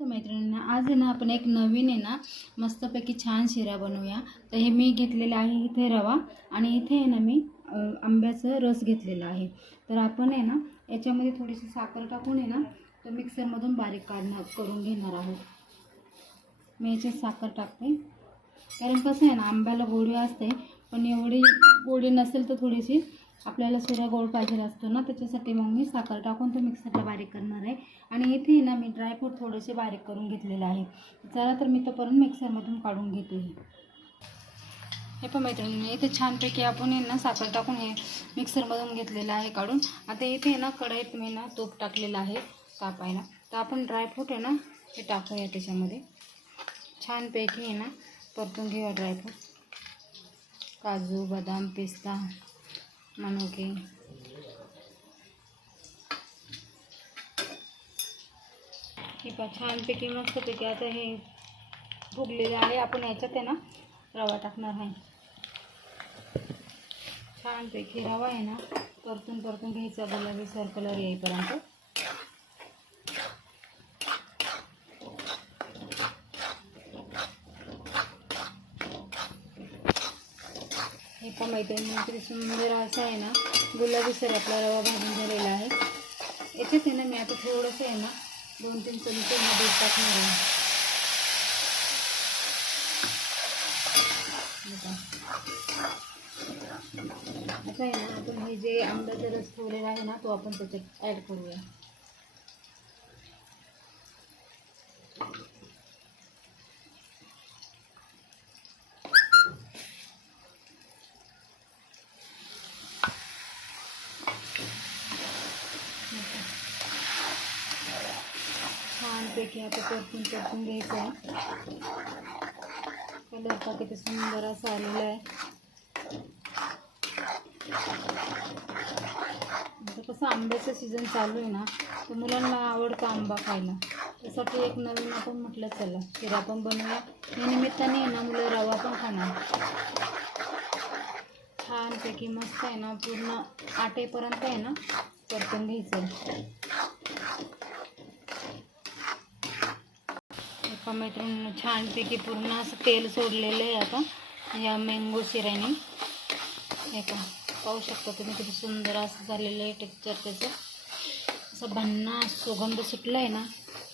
तर मैत्रिणींना आज आहे ना आपण एक नवीन आहे ना मस्तपैकी छान शिरा बनवूया. तर हे मी घेतलेलं आहे इथे रवा आणि इथे आहे ना मी आंब्याचं रस घेतलेला आहे. तर आपण आहे ना याच्यामध्ये थोडीशी साखर टाकून आहे ना तर मिक्सरमधून बारीक काढणार करून घेणार आहोत. मी याच्यात साखर टाकते. कारण कसं आहे ना आंब्याला गोडी असते पण एवढी गोडी नसेल तर थोडीशी आपल्याला शिरा गोड पाहिजे असतो ना त्याच्यासाठी मग मी साखर टाकून तो मिक्सरला बारीक करणार आहे. आणि इथे आहे ना मी ड्रायफ्रूट थोडेसे बारीक करून घेतलेले आहे. चला तर मी तो परत मिक्सरमधून काढून घेते. हे हे पण मैत्रिणी इथे छानपैकी आपण आहे ना साखर टाकून हे मिक्सरमधून घेतलेलं आहे काढून. आता इथे आहे ना कढईत मी ना तूप टाकलेलं आहे तापायला तर आपण ड्रायफ्रूट आहे ना हे टाकूया त्याच्यामध्ये. छानपैकी आहे ना परतून घेऊया ड्रायफ्रूट काजू बदाम पिस्ता. మనకి हे पहा छानपैकी मस्तपैकी आता हे फुगलेले आहे. आपण याच्यात आहे ना रवा टाकणार आहे. छानपैकी रवा आहे ना. परतून परतून घ्यायचा गुलाबी सर कलर येईपर्यंत. एका पण सुंदर असं आहे ना गुलाबी सर आपला रवा भाजून झालेला आहे. याच्यात आहे ना मी आता थोडंसं आहे ना दोन तीन चमचे ना दूध टाकणार आहे. आता आहे ना आपण हे जे आंब्याचा रस ठेवलेला आहे ना तो आपण त्याच्यात ॲड करूया. छानपैकी आता परतून परतून घ्यायचं आहे. कलर का किती सुंदर असा आलेला आहे. आता कसं आंब्याचं सीझन चालू आहे ना तर मुलांना आवडतं आंबा खायला. त्यासाठी एक नवीन आपण म्हटलं चला शिरा पण बनवूया. या निमित्ताने आहे ना मुलं रवा पण खाणार. छानपैकी मस्त आहे ना पूर्ण आटेपर्यंत आहे ना परतून घ्यायचं एका मैत्रिणीनं छानपैकी पूर्ण असं तेल सोडलेलं आहे आता. या मँगो शिऱ्याने. हे का पाहू शकता तुम्ही किती सुंदर असं झालेलं आहे टेक्चर त्याचं. असं भन्ना सुगंध सुटला आहे ना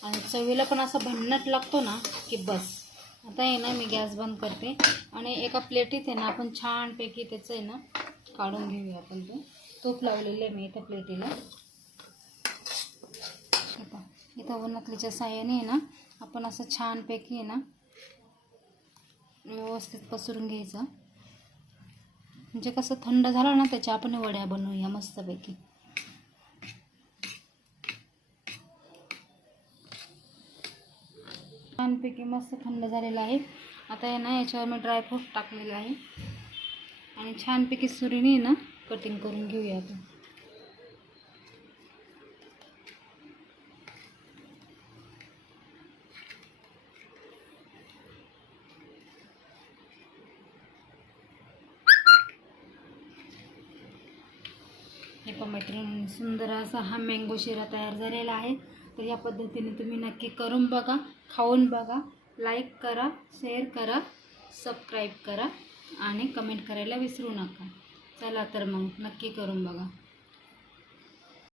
आणि चवीला पण असं भन्नाट लागतो ना की बस. आता आहे ना मी गॅस बंद करते. आणि एका प्लेटीत आहे ना आपण छानपैकी त्याचं आहे ना काढून घेऊया आपण ते. तूप लावलेलं आहे मी त्या प्लेटीला इथं उन्हातलीच्या साह्याने आहे ना आपण असं छानपैकी आहे ना व्यवस्थित पसरून घ्यायचं. म्हणजे कसं थंड झालं ना त्याच्या आपण वड्या बनवूया मस्तपैकी. छानपैकी मस्त थंड झालेलं आहे. आता आहे ना याच्यावर मी ड्रायफ्रूट टाकलेलं आहे. आणि छानपैकी सुरीने आहे ना कटिंग करून घेऊया आपण. हे सुंदर असा हा मँगो शिरा तयार झालेला आहे. तर या पद्धतीने तुम्ही नक्की करून बघा खाऊन बघा लाईक करा शेअर करा सबस्क्राईब करा आणि कमेंट करायला विसरू नका. चला तर मग नक्की करून बघा.